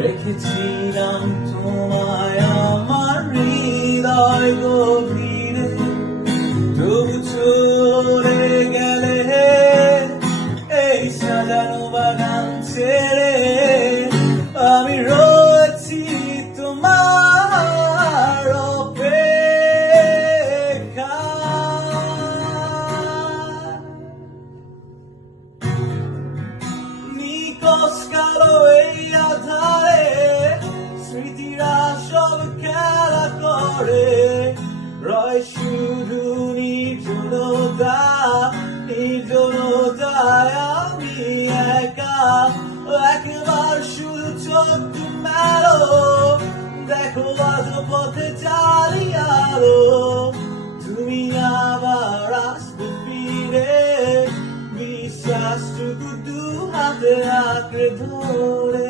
রেখেছিলাম তোমায় আমার হৃদয় গভীরে, তবু চলে গেলে এই সাজানো বাগান ছেড়ে। আমি রয়েছি তোমার অপেক্ষায়। নিকশ কালো এই আধারে স্মৃতিরা সব খেলা করে, রয় শুধু নির্জনতায় আমি একা। একবার শুধু চোখ মেলো, দেখো আজ পথে চালি আলো, তুমি আবার আসবে ফিরে, বিশ্বাসটুকু দু হাতে আঁকড়ে ধরে।